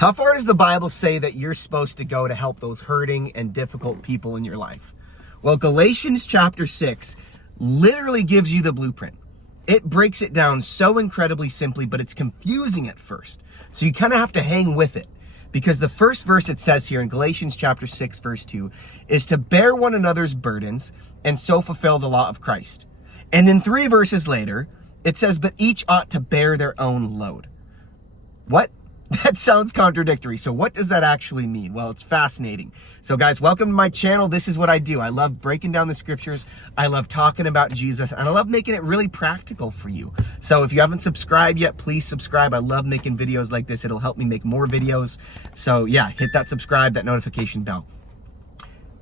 How far does the Bible say that you're supposed to go to help those hurting and difficult people in your life? Well, Galatians chapter 6 literally gives you the blueprint. It breaks it down so incredibly simply, but it's confusing at first. So you kind of have to hang with it, because the first verse it says here in Galatians chapter 6 verse 2 is to bear one another's burdens and so fulfill the law of Christ. And then 3 verses later, it says, but each ought to bear their own load. What? That sounds contradictory. So what does that actually mean? Well, it's fascinating. So guys, welcome to my channel. This is what I do. I love breaking down the scriptures. I love talking about Jesus, and I love making it really practical for you. So if you haven't subscribed yet, please subscribe. I love making videos like this. It'll help me make more videos. So yeah, hit that subscribe, that notification bell.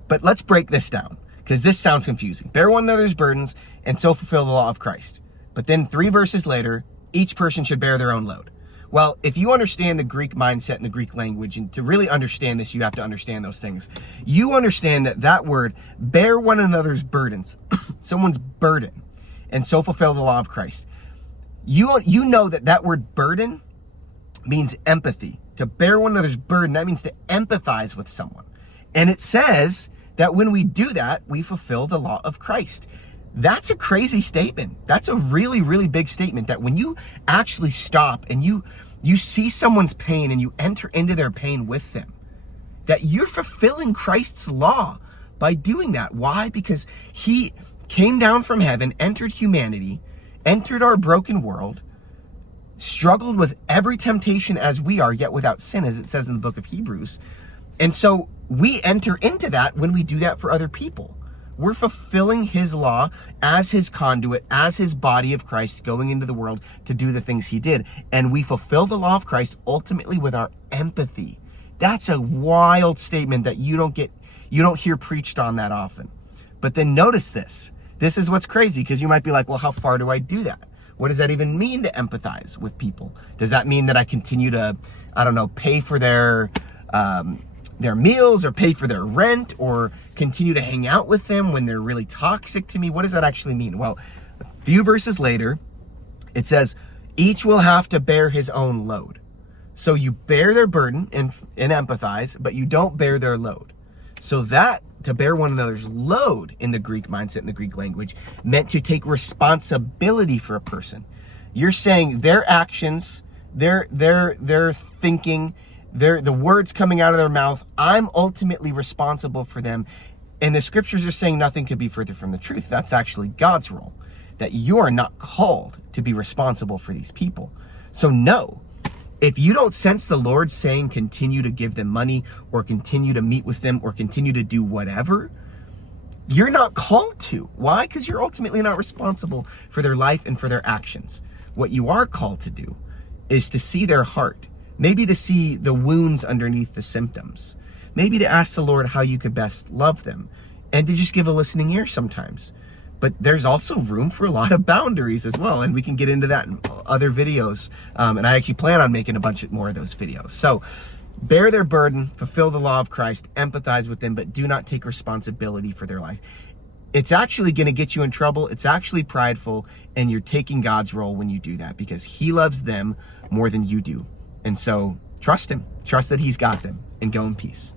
But let's break this down, because this sounds confusing. Bear one another's burdens and so fulfill the law of Christ. But then 3 verses later, each person should bear their own load. Well, if you understand the Greek mindset and the Greek language, and to really understand this, you have to understand those things. You understand that that word, bear one another's burdens, someone's burden, and so fulfill the law of Christ. You know that that word burden means empathy. To bear one another's burden, that means to empathize with someone. And it says that when we do that, we fulfill the law of Christ. That's a crazy statement. That's a really, really big statement, that when you actually stop and you see someone's pain and you enter into their pain with them, that you're fulfilling Christ's law by doing that. Why? Because he came down from heaven, entered humanity, entered our broken world, struggled with every temptation as we are, yet without sin, as it says in the book of Hebrews. And so we enter into that when we do that for other people. We're fulfilling his law as his conduit, as his body of Christ going into the world to do the things he did. And we fulfill the law of Christ ultimately with our empathy. That's a wild statement that you don't hear preached on that often. But then notice this. This is what's crazy, because you might be like, well, how far do I do that? What does that even mean, to empathize with people? Does that mean that I continue to, I don't know, pay for their meals, or pay for their rent, or continue to hang out with them when they're really toxic to me? What does that actually mean? Well, a few verses later, it says, each will have to bear his own load. So you bear their burden and empathize, but you don't bear their load. So that, to bear one another's load in the Greek mindset and the Greek language, meant to take responsibility for a person. You're saying their actions, their thinking, the words coming out of their mouth, I'm ultimately responsible for them. And the scriptures are saying nothing could be further from the truth. That's actually God's role, that you are not called to be responsible for these people. So no, if you don't sense the Lord saying continue to give them money, or continue to meet with them, or continue to do whatever, you're not called to. Why? Because you're ultimately not responsible for their life and for their actions. What you are called to do is to see their heart. Maybe to see the wounds underneath the symptoms. Maybe to ask the Lord how you could best love them, and to just give a listening ear sometimes. But there's also room for a lot of boundaries as well, and we can get into that in other videos. And I actually plan on making a bunch more of those videos. So bear their burden, fulfill the law of Christ, empathize with them, but do not take responsibility for their life. It's actually going to get you in trouble. It's actually prideful, and you're taking God's role when you do that, because he loves them more than you do. And so trust him, trust that he's got them, and go in peace.